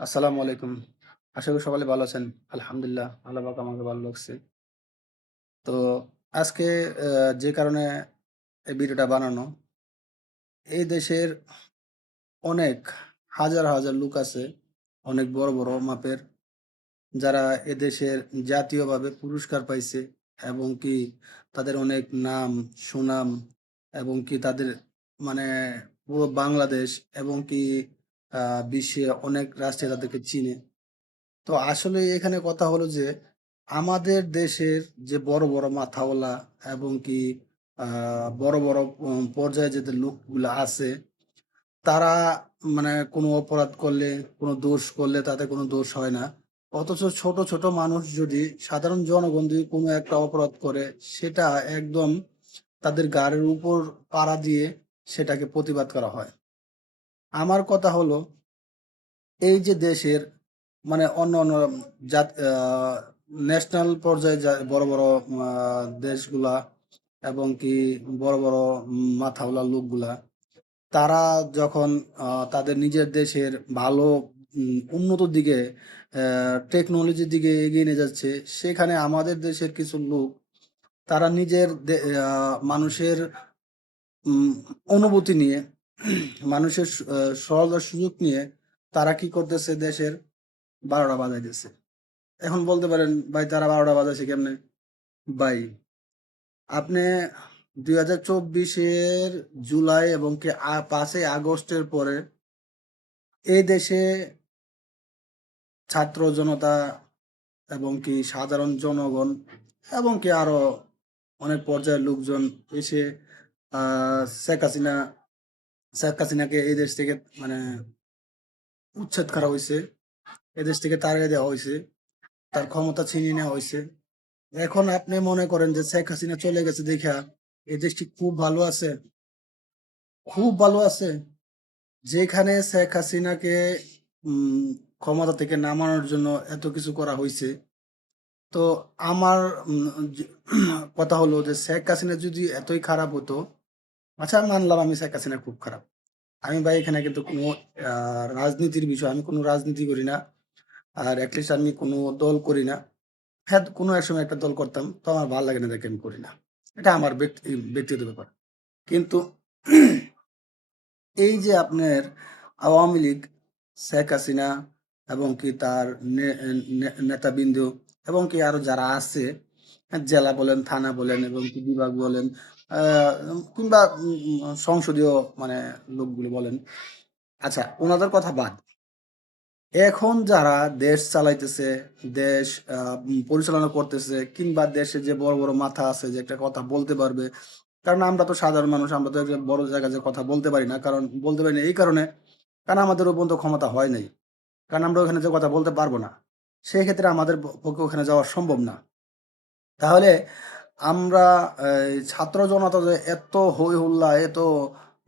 আসসালামু আলাইকুম। আশা করি সকলে ভালো আছেন। আলহামদুলিল্লাহ আল্লাহ পাক আমাকে ভালো রাখছে। তো আজকে যে কারণে এই ভিডিওটা বানানো, এই দেশের অনেক হাজার, হাজার লোক আছে, অনেক বড়, বড় মাপের যারা এদেশের জাতীয়ভাবে পুরস্কার পাইছে এবং কি তাদের অনেক নাম, সুনাম এবং কি তাদের মানে পুরো বাংলাদেশ এবং কি বিশ্বে অনেক রাষ্ট্রে তাদেরকে চিনে। তো আসলে এখানে কথা হলো যে আমাদের দেশের যে বড়, বড় মাথাওয়ালা এবং কি বড়, বড় পর্যায়ে যে লোকগুলা আছে, তারা মানে কোনো অপরাধ করলে, কোনো দোষ করলে তাতে কোনো দোষ হয় না। অথচ ছোট, ছোট মানুষ যদি সাধারণ জনগণ যদি কোনো একটা অপরাধ করে, সেটা একদম তাদের ঘাড়ের উপর পাড়া দিয়ে সেটাকে প্রতিবাদ করা হয়। আমার কথা হলো এই যে দেশের মানে অন্য অন্য জাত ন্যাশনাল পর্যায়ে বড়, বড় দেশগুলা এবং কি বড়, বড় মাথাওয়ালা লোকগুলা, তারা যখন তাদের নিজের দেশের ভালো উন্নত দিকে টেকনোলজির দিকে এগিয়ে নিয়ে যাচ্ছে, সেখানে আমাদের দেশের কিছু লোক তারা নিজের মানুষের অনুভূতি নিয়ে, মানুষের স আ সহজার সুযোগ নিয়ে তারা কি করতেছে দেশের বারোটা ১২টা বাজাইতেছে। এখন বলতে পারেন, "ভাই তারা ১২টা বাজাইছে কেমনে?" ভাই, আপনি দুই হাজার চব্বিশের জুলাই এবং কি পাঁচই আগস্টের পরে এই দেশে ছাত্র জনতা এবং কি সাধারণ জনগণ এবং কি আরও অনেক পর্যায়ের লোকজন এসে শেখ হাসিনা শেখ হাসিনাকে এই দেশ থেকে মানে উচ্ছেদ করা হইছে। এদেশ থেকে তাড়িয়ে দেওয়া হয়েছে তার ক্ষমতা ছিনিয়ে নেওয়া হয়েছে এখন আপনি মনে করেন যে শেখ হাসিনা চলে গেছে দেখা এই দেশটি খুব ভালো আছে? খুব ভালো আছে? যেখানে শেখ হাসিনাকে ক্ষমতা থেকে নামানোর জন্য এত কিছু করা হয়েছে তো আমার কথা হলো যে শেখ হাসিনা যদি এতই খারাপ হতো, আচ্ছা মানলাম আমি শেখ হাসিনা খুব খারাপ। আমি ভাই এখানে কিন্তু কোনো রাজনীতির বিষয় আমি কোনো রাজনীতি করি না। আর এট লিস্ট আমি কোনো দল করি না। হ্যাঁ, কোনো এক সময় একটা দল করতাম। তো আমার ভালো লাগে না দেখে আমি করি না। এটা আমার ব্যক্তি ব্যক্তিগত ব্যাপার। কিন্তু এই যে আপনার আওয়ামী লীগ, শেখ হাসিনা এবং কি তার নেতাবৃন্দ এবং কি আরও যারা আছে, জেলা বলেন, থানা বলেন এবং কি বিভাগ বলেন কিংবা সংসদীয় মানে লোকগুলো বলেন। আচ্ছা, উনাদের কথা বাদ। এখন যারা দেশ চালাইতেছে, দেশ পরিচালনা করতেছে কিংবা দেশে যে বড়, বড় মাথা আছে যে একটা কথা বলতে পারবে। কারণ আমরা তো সাধারণ মানুষ, আমরা তো একটা বড় জায়গায় যেয়ে কথা বলতে পারি না। কারণ বলতে পারি না এই কারণে, কারণ আমাদের ওই পর্যন্ত ক্ষমতা হয় নাই। কারণ আমরা ওখানে যেয়ে কথা বলতে পারব না। সেক্ষেত্রে আমাদের পক্ষে ওখানে যাওয়া সম্ভব না। তাহলে আমরা ছাত্র জনতা যে এত হই হুল্লা, এত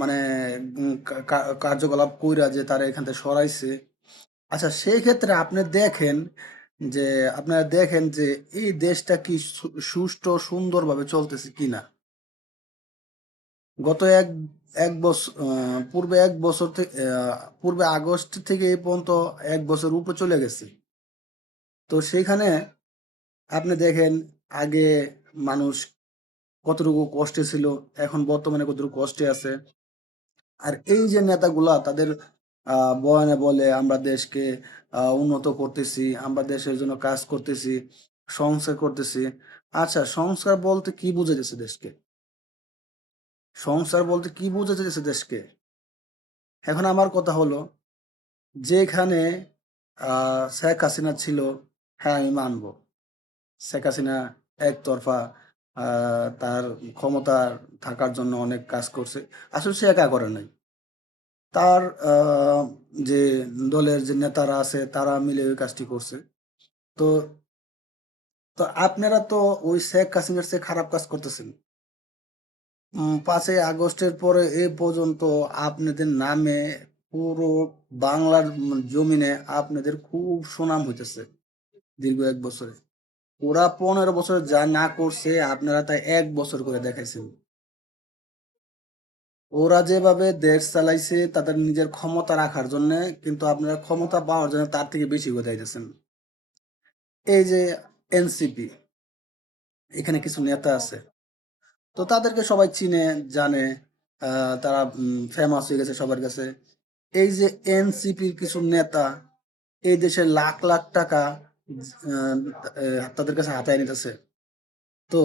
মানে কার্যকলাপ কইরা যে তারা এখান থেকে সরাইছে। আচ্ছা সেই ক্ষেত্রে আপনি দেখেন যে আপনারা দেখেন যে এই দেশটা কি সুষ্ঠু সুন্দরভাবে চলতেছে কিনা? গত এক এক বছর পূর্বে এক বছর থেকে পূর্বে আগস্ট থেকে এই পর্যন্ত এক বছর উপরে চলে গেছে। তো সেখানে আপনি দেখেন আগে মানুষ কতটুকু কষ্টে ছিল, এখন বর্তমানে কতটুকু কষ্টে আছে। আর এই যে নেতাগুলা তাদের বয়ানে বলে আমরা দেশকে উন্নত করতেছি, আমরা দেশের জন্য কাজ করতেছি, সংস্কার করতেছি। আচ্ছা সংস্কার বলতে কি বুঝাইতেছে দেশকে? সংস্কার বলতে কি বুঝে বুঝাইতেছে দেশকে? এখন আমার কথা হলো যেখানে শেখ হাসিনা ছিল, হ্যাঁ আমি মানব। শেখ হাসিনা একতরফা তার ক্ষমতা থাকার জন্য অনেক কাজ করছে। আসলে সে একা করে নাই। তার যে দলের যে নেতারা আছে তারা মিলে ওই কাজটি করছে। তো, তো আপনারা তো ওই শেখ হাসিনার চেয়ে খারাপ কাজ করতেছেন। উম ৫ ই আগস্টের পরে এ পর্যন্ত আপনাদের নামে পুরো বাংলার জমিনে আপনাদের খুব সুনাম হইতেছে দীর্ঘ এক বছরে। ওরা পনেরো বছর যা না করছে, আপনারা তা এক বছর করে দেখাইছেন। ওরা যেভাবে দেশ চালাইছে, তাদের নিজের ক্ষমতা রাখার জন্য, কিন্তু আপনারা ক্ষমতা পাওয়ার জন্য তার থেকে বেশি গোদাইতেছেন এই যে এনসিপি এখানে কিছু নেতা আছে। তো তাদেরকে সবাই চিনে, জানে তারা ফেমাস হয়ে গেছে সবার কাছে। এই যে এনসিপির কিছু নেতা, এই দেশের লাখ লাখ টাকা তাদের কাছে হাতায় নিতেছে। তো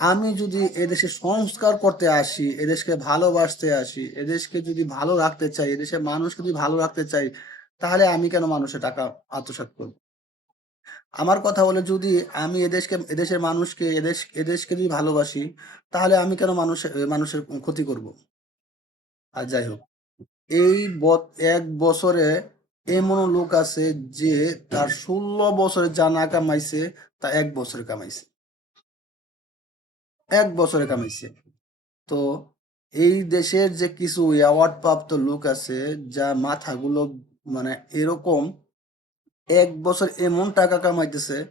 আমি যদি এদেশে সংস্কার করতে আসি, এদেশকে ভালোবাসতে আসি, এদেশকে যদি ভালো রাখতে চাই, এদেশের মানুষকে যদি ভালো রাখতে চাই, তাহলে আমি কেন মানুষের টাকা আত্মসাৎ করব? আমার কথা হলো, যদি আমি এদেশকে, এদেশের মানুষকে, এদেশ, এদেশকে যদি ভালোবাসি, তাহলে আমি কেন মানুষের মানুষের ক্ষতি করব? আর যাই হোক, এই এক বছরে এমন লোক আছে যে তার ষোলো বছরে যা না কামাইছে, তা এক বছরে কামাইছে। এক বছরে কামাইছে। তো এই দেশের যে কিছু অ্যাওয়ার্ড প্রাপ্ত লোক আছে, যা মাথাগুলো মানে এরকম, এক বছর এমন টাকা কামাইতেছে,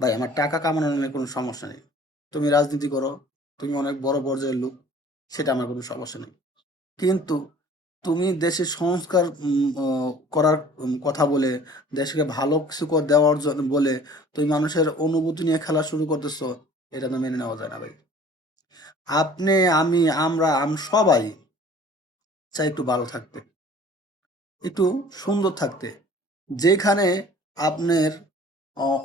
ভাই, আমার টাকা কামানোর নিয়ে কোনো সমস্যা নেই। তুমি রাজনীতি করো, তুমি অনেক বড় পর্যায়ের লোক, সেটা আমার কোনো সমস্যা নেই। কিন্তু তুমি দেশের সংস্কার করার কথা বলে, দেশকে ভালো কিছু দেওয়ার জন্য বলে, তুমি মানুষের অনুভূতি নিয়ে খেলা শুরু করতেছো, এটা তো মেনে নেওয়া যায় না ভাই। আপনি, আমি, আমরা, আম, সবাই চাই একটু ভালো থাকতে, একটু সুন্দর থাকতে। যেখানে আপনার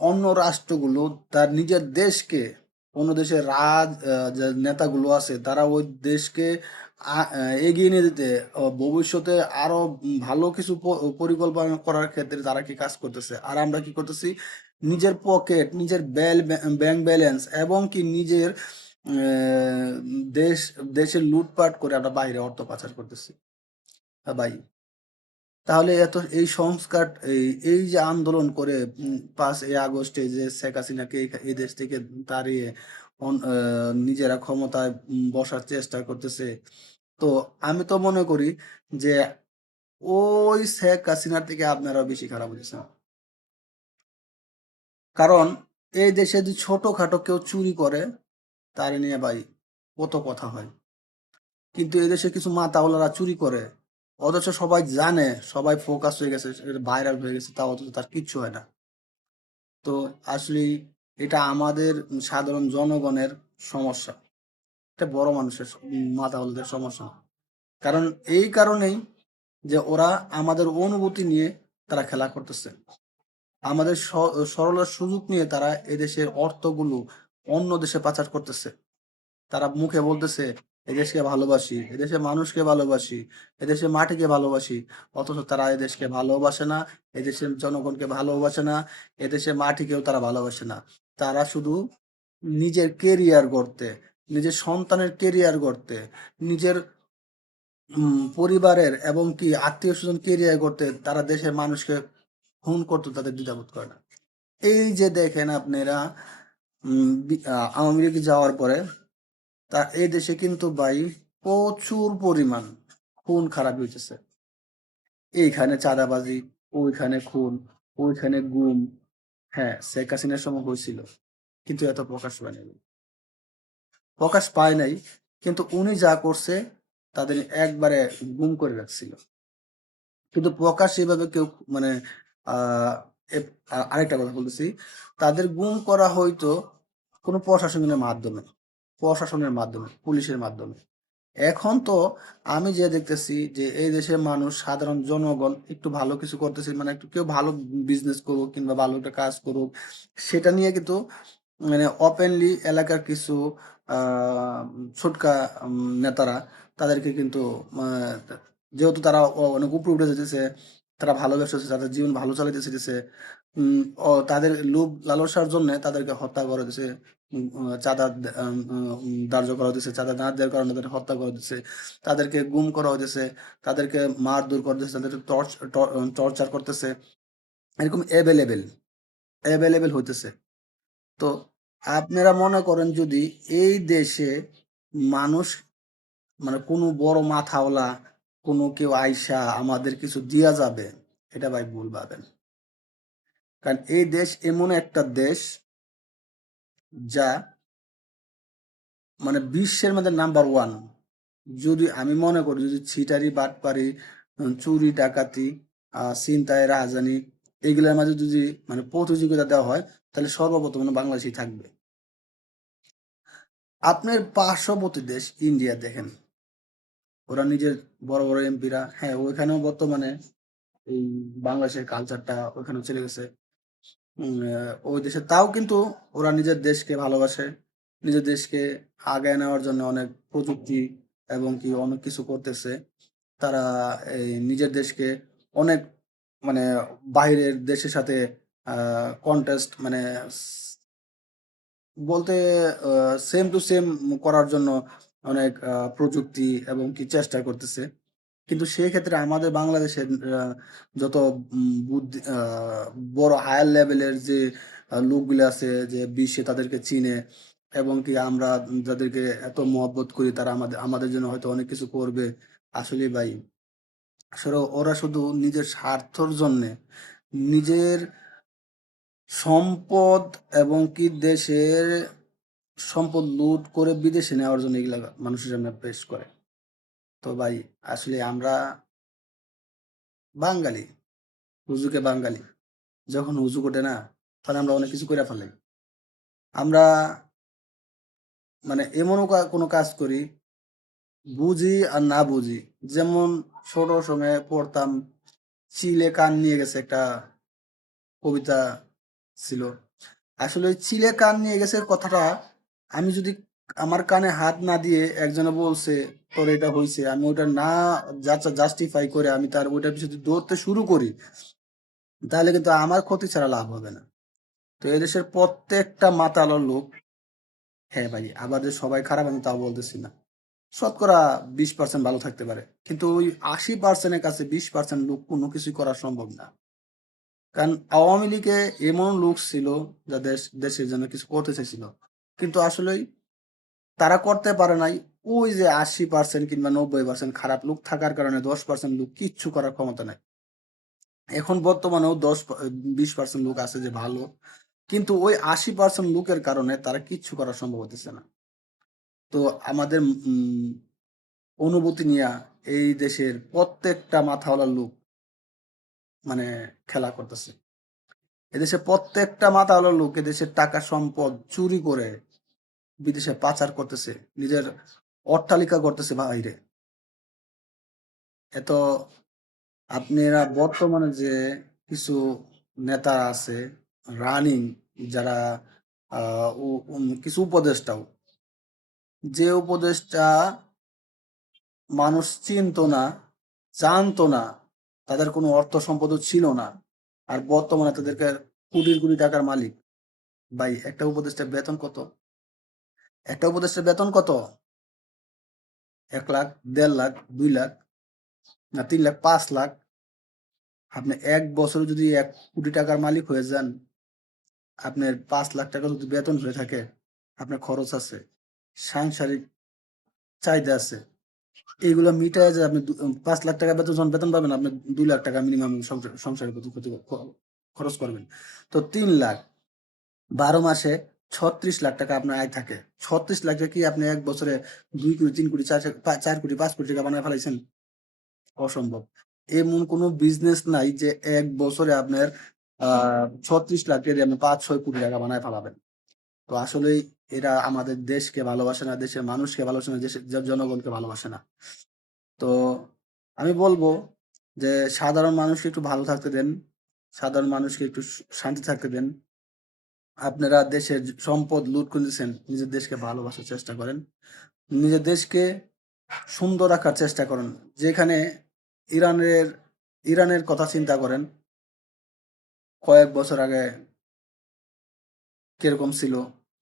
অন্য রাষ্ট্রগুলো, তার নিজের দেশকে, অন্য দেশের রাজ নেতাগুলো আছে, তারা ওই দেশকে এগিয়ে নিয়ে যেতে ভবিষ্যতে আরও ভালো কিছু পরিকল্পনা করার ক্ষেত্রে তারা কি কাজ করতেছে? আর আমরা কি করতেছি? নিজের পকেট, নিজের ব্যাল ব্যাংক ব্যালেন্স এবং কি নিজের দেশ, দেশের লুটপাট করে আমরা বাইরে অর্থ পাচার করতেছি। ভাই, তাহলে এত, এই সংস্কার, এই যে আন্দোলন করে পাঁচ এই আগস্টে যে শেখ হাসিনাকে এই দেশ থেকে অন- নিজেরা ক্ষমতায় বসার চেষ্টা করতেছে তো আমি তো মনে করি যে ওই শেখ হাসিনার থেকে আপনারা বেশি খারাপ হয়েছেন। কারণ এই দেশে যদি ছোটখাটো কেউ চুরি করে, তার নিয়ে ভাই কত কথা হয়। কিন্তু এই দেশে কিছু মাতাওয়ালারা চুরি করে, অথচ সবাই জানে, সবাই ফোকাস হয়ে গেছে ভাইরাল হয়ে গেছে তা অথচ তার কিচ্ছু হয় না। তো আসলে এটা আমাদের সাধারণ জনগণের সমস্যা। এটা বড় মানুষের উম, মাতাওয়ালাদের সমস্যা। কারণ এই কারণেই যে ওরা আমাদের অনুভূতি নিয়ে তারা খেলা করতেছে। আমাদের সরলার সুযোগ নিয়ে তারা এদেশের অর্থগুলো অন্য দেশে পাচার করতেছে। তারা মুখে বলতেছে এদেশকে ভালোবাসি এদেশের মানুষকে ভালোবাসি এদেশের মাটিকে ভালোবাসি। অথচ তারা এদেশকে ভালোবাসে না এদেশের জনগণকে ভালোবাসে না এদেশের মাটিকেও তারা ভালোবাসে না। তারা শুধু নিজের কেরিয়ার গড়তে নিজের সন্তানের কেরিয়ার গড়তে, নিজের পরিবারের এবং কি আত্মীয় স্বজন কেরিয়ার করতে তারা দেশের মানুষকে খুন করতে তাদের দ্বিধাবোধ করে না। এই যে দেখেন আপনারা আওয়ামী লীগ যাওয়ার পরে তা, এই দেশে কিন্তু ভাই প্রচুর পরিমাণ খুন খারাপ হইতেছে। এইখানে চাঁদাবাজি, ওইখানে খুন, ওইখানে গুম হ্যাঁ শেখ হাসিনার সময় হয়েছিল কিন্তু এত প্রকাশ পায় নাই প্রকাশ পায় নাই, কিন্তু উনি যা করছে, তাদের একবারে গুম করে রাখছিল। কিন্তু প্রকাশ এভাবে কেউ মানে আরেকটা কথা বলতেছি। তাদের গুম করা হয়তো কোনো প্রশাসনের মাধ্যমে প্রশাসনের মাধ্যমে, পুলিশের মাধ্যমে। এখন তো আমি যে দেখতেছি যে এই দেশের মানুষ, সাধারণ জনগণ একটু ভালো কিছু করতেছে মানে একটু কেউ ভালো বিজনেস করুক কিংবা ভালো একটা কাজ করুক, সেটা নিয়ে কিন্তু মানে ওপেনলি এলাকার কিছু ছোটকা নেতারা তাদেরকে কিন্তু যেহেতু তারা অনেক উপরে উঠে যেতেছে, তারা ভালো ব্যবসা তাদের জীবন ভালো চালাতে চেয়েছে ও তাদের লোভ লালসার জন্য তাদেরকে হত্যা করে দিছে চাঁদা ধার্য করা হয়েছে চাঁদা না দেওয়ার কারণে তাদের হত্যা করে দিচ্ছে তাদেরকে গুম করা হয়েছে তাদেরকে মারধর করে দিচ্ছে তাদেরকে টর্চার করতেছে, এরকম অ্যাভেলেবেল অ্যাভেলেবেল হইতেছে। তো আপনারা মনে করেন যদি এই দেশে মানুষ মানে কোনো বড় মাথাওয়ালা, কোনো কেউ আইসা আমাদের কিছু দিয়া যাবে, এটা ভাই ভুল ভাবেন। কারণ এই দেশ এমন একটা দেশ যা মানে বিশ্বের মধ্যে নাম্বার ওয়ান যদি আমি মনে করি, যদি ছিটারি, বাটপারি চুরি, ডাকাতি, আহ, ছিনতাই, রাহাজানি এগুলোর মাঝে যদি মানে প্রতিযোগিতা দেওয়া হয়, তাহলে সর্বপ্রথম বাংলাদেশই থাকবে। আপনার পার্শ্ববর্তী দেশ ইন্ডিয়া দেখেন। ওরা নিজের বড় বড় এমপিরা। হ্যাঁ ওইখানেও বর্তমানে এই বাংলাদেশের কালচারটা ওইখানে চলে গেছে। ওই দেশে তাও কিন্তু ওরা নিজের দেশকে ভালোবাসে। নিজের দেশকে আগায় নেওয়ার জন্য অনেক প্রযুক্তি এবং কি অনেক কিছু করতেছে। তারা এই নিজের দেশকে অনেক মানে বাইরের দেশের সাথে কন্টেস্ট মানে বলতে সেম টু সেম করার জন্য অনেক প্রযুক্তি এবং কি চেষ্টা করতেছে। কিন্তু সেই ক্ষেত্রে আমাদের বাংলাদেশের যত বুদ্ধি বড় হায়ার লেভেলের যে লোকগুলো আছে যে বিশ্বে তাদেরকে চিনে এবং কি আমরা যাদেরকে এত মহব্বত করি তারা আমাদের আমাদের জন্য হয়তো অনেক কিছু করবে। আসলে ভাই আসলে ওরা শুধু নিজের স্বার্থর জন্যে, নিজের সম্পদ এবং কি দেশের সম্পদ লুট করে বিদেশে নেওয়ার জন্য এগুলা মানুষের সামনে পেশ করে। তো ভাই, আসলে আমরা বাঙালি, হুজুকে বাঙালি, যখন হুজু ওঠে না তখন আমরা অনেক কিছু করে ফেলাই। আমরা মানে এমনও কোনো কাজ করি বুঝি আর না বুঝি। যেমন ছোট সময়ে পড়তাম, চিলে কান নিয়ে গেছে একটা কবিতা ছিল। আসলে চিলে কান নিয়ে গেছে কথাটা, আমি যদি আমার কানে হাত না দিয়ে একজনে বলছে, তোর এটা হয়েছে আমি ওটা না জাস্টিফাই করে আমি তার ওইটার পিছনে দৌড়তে শুরু করি, তাহলে কিন্তু আমার ক্ষতি ছাড়া লাভ হবে না। তো এদেশের প্রত্যেকটা মাতালো লোক হ্যাঁ ভাই আবার যে সবাই খারাপ, আমি তাও বলতেছি না। শতকরা বিশ পার্সেন্ট ভালো থাকতে পারে। কিন্তু ওই আশি পার্সেন্টের কাছে বিশ পার্সেন্ট লোক কোনো কিছুই করা সম্ভব না। কারণ আওয়ামী লীগে এমন লোক ছিল যা দেশ, দেশের জন্য কিছু করতে চাইছিল। কিন্তু আসলেই তারা করতে পারে নাই। ওই যে আশি পার্সেন্ট কিংবা নব্বই পার্সেন্ট খারাপ লোক থাকার কারণে দশ পার্সেন্ট লোক কিচ্ছু করার ক্ষমতা নাই। এখন বর্তমানেও দশ, বিশ পার্সেন্ট লোক আছে যে ভালো। কিন্তু ওই আশি পার্সেন্ট লোকের কারণে তারা কিচ্ছু করা সম্ভব হতেছে না। তো আমাদের অনুভূতি নিয়ে এই দেশের প্রত্যেকটা মাথাওয়ালা লোক মানে খেলা করতেছে। এদেশে প্রত্যেকটা মাথাওয়ালা লোক এদেশের টাকা সম্পদ চুরি করে বিদেশে পাচার করতেছে, নিজের অট্টালিকা করতেছে বাইরে। এত আপনারা বর্তমানে যে কিছু নেতা আছে রানিং যারা কিছু উপদেষ্টাও যে উপদেশটা মানুষ চিনত না, জানতো না, তাদের কোনো অর্থ সম্পদও ছিল না। আর বর্তমানে তাদেরকে কোটি কোটি টাকার মালিক। ভাই, একটা উপদেষ্টার বেতন কত? একটা উপদেষ্টার বেতন কত? এক লাখ, দেড় লাখ, দুই লাখ, না তিন লাখ, পাঁচ লাখ। আপনি এক বছরে যদি এক কোটি টাকার মালিক হয়ে যান, আপনার পাঁচ লাখ টাকা যদি বেতন হয়ে থাকে, আপনার খরচ আছে। সাংসারিক চাহিদা আছে। এইগুলো মিটায় যে আপনি পাঁচ লাখ টাকা বেতন বেতন পাবেন, আপনি দুই লাখ টাকা মিনিমাম সংসারের ক্ষতি- খরচ করবেন। তো তিন লাখ, বারো মাসে ছত্রিশ লাখ টাকা আপনার আয় থাকে। ছত্রিশ লাখ টাকা কি আপনি এক বছরে দুই কোটি, তিন কোটি, চার চার কোটি, পাঁচ কোটি টাকা বানায় ফেলাইছেন? অসম্ভব। এমন কোনো বিজনেস নাই যে এক বছরে আপনার, আহ, ছত্রিশ লাখ টাকা আপনি পাঁচ, ছয় কোটি টাকা বানায় ফেলাবেন। তো আসলেই এরা আমাদের দেশকে ভালোবাসে না, দেশের মানুষকে ভালোবাসে না, দেশের জনগণকে ভালোবাসে না। তো আমি বলব যে, সাধারণ মানুষকে একটু ভালো থাকতে দেন, সাধারণ মানুষকে একটু শান্তি থাকতে দেন। আপনারা দেশের সম্পদ লুট করেছেন নিজের দেশকে ভালোবাসার চেষ্টা করেন। নিজের দেশকে সুন্দর রাখার চেষ্টা করেন। যেখানে ইরানের ইরানের কথা চিন্তা করেন, কয়েক বছর আগে কীরকম ছিল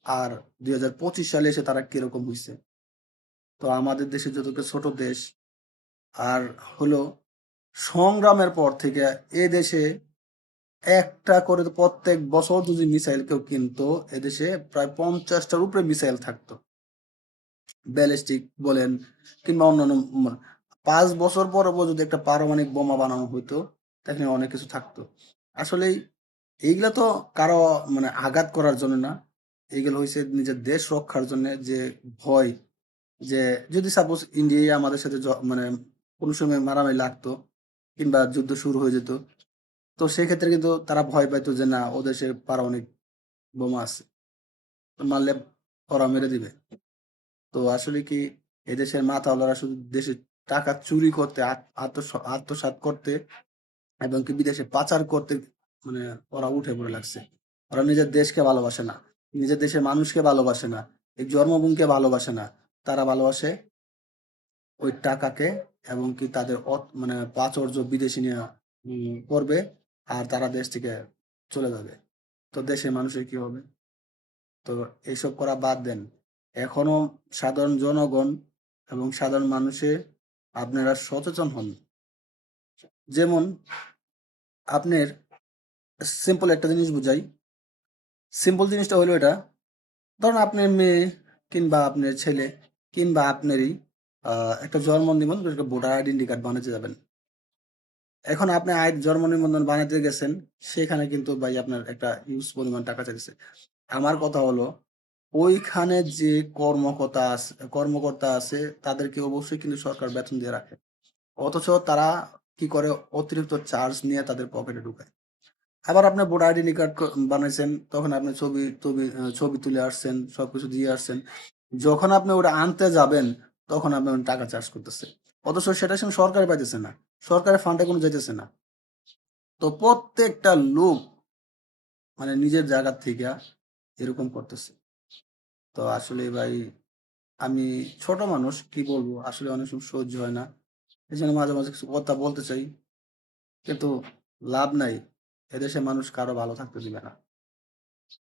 আর দুই হাজার পঁচিশ সালে এসে তারা কীরকম হয়েছে তো আমাদের দেশে যতটা ছোট দেশ, আর হলো সংগ্রামের পর থেকে এ দেশে একটা করে প্রত্যেক বছর যদি মিসাইল কেউ কিনতো এদেশে প্রায় পঞ্চাশটার উপরে মিসাইল থাকতো। ব্যালিস্টিক বলেন কিংবা অন্যান্য পাঁচ বছর পর যদি একটা পারমাণবিক বোমা বানানো হইতো, তাহলে অনেক কিছু থাকতো। আসলে এইগুলা তো কারও মানে আঘাত করার জন্য না। এইগুলো হয়েছে নিজের দেশ রক্ষার জন্য যে ভয় যে যদি সাপোজ ইন্ডিয়া আমাদের সাথে মানে কোনো সময় মারামারি লাগতো কিংবা যুদ্ধ শুরু হয়ে যেত। তো সেক্ষেত্রে কিন্তু তারা ভয় পাইতো যে না ও দেশে পারমাণবিক বোমা আছে। মারলে ওরা মেরে দিবে। তো আসলে কি এদেশের মাথাওয়ালারা শুধু দেশের টাকা চুরি করতে, আত আত্মস আত্মসাৎ করতে এবং কি বিদেশে পাচার করতে মানে ওরা উঠে পড়ে লাগছে। ওরা নিজের দেশকে ভালোবাসে না। নিজের দেশের মানুষকে ভালোবাসে না। এই জন্মভূমিকে ভালোবাসে না। তারা ভালোবাসে ওই টাকাকে এবং কি তাদের মানে প্রাচুর্য বিদেশি উম, করবে আর তারা দেশ থেকে চলে যাবে। তো দেশের মানুষের কি হবে? তো এইসব করা বাদ দেন। এখনও সাধারণ জনগণ এবং সাধারণ মানুষে আপনারা সচেতন হন। যেমন আপনার সিম্পল একটা জিনিস বুঝাই। সিম্পল জিনিসটা হলো এটা, ধরুন আপনার মেয়ে কিংবা আপনার ছেলে কিংবা আপনারই একটা জন্ম নিবন্ধন ভোটার আইডেন্টি কার্ড বানাতে যাবেন। এখন আপনি আই জন্ম নিবন্ধন বানাতে গেছেন, সেখানে কিন্তু ভাই আপনার একটা হিউজ পরিমাণ টাকা চাইছে আমার কথা হলো, ওইখানে যে কর্মকর্তা আছ কর্মকর্তা আছে তাদেরকে অবশ্যই কিন্তু সরকার বেতন দিয়ে রাখে। অথচ তারা কি করে অতিরিক্ত চার্জ নিয়ে তাদের পকেটে ঢুকায়। আবার আপনি ভোটার আইডেন্টি কার্ড বানাইছেন, তখন আপনি ছবি টবি ছবি তুলে আসছেন, সবকিছু দিয়ে আসছেন। যখন আপনি ওটা আনতে যাবেন, তখন আপনার টাকা চার্জ করতেছে। অথচ সেটা সে সরকার পাইতেছে না। সরকারের ফান্ডে কোনো যেতেছে না। তো প্রত্যেকটা লোক মানে নিজের জায়গার থেকে এরকম করতেছে। তো আসলে ভাই আমি ছোট মানুষ কি বলব? আসলে অনেক সময় সহ্য হয় না। এই জন্য মাঝে, মাঝে কিছু কথা বলতে চাই। কিন্তু লাভ নাই। এদেশের মানুষ কারও ভালো থাকতে দিবে না।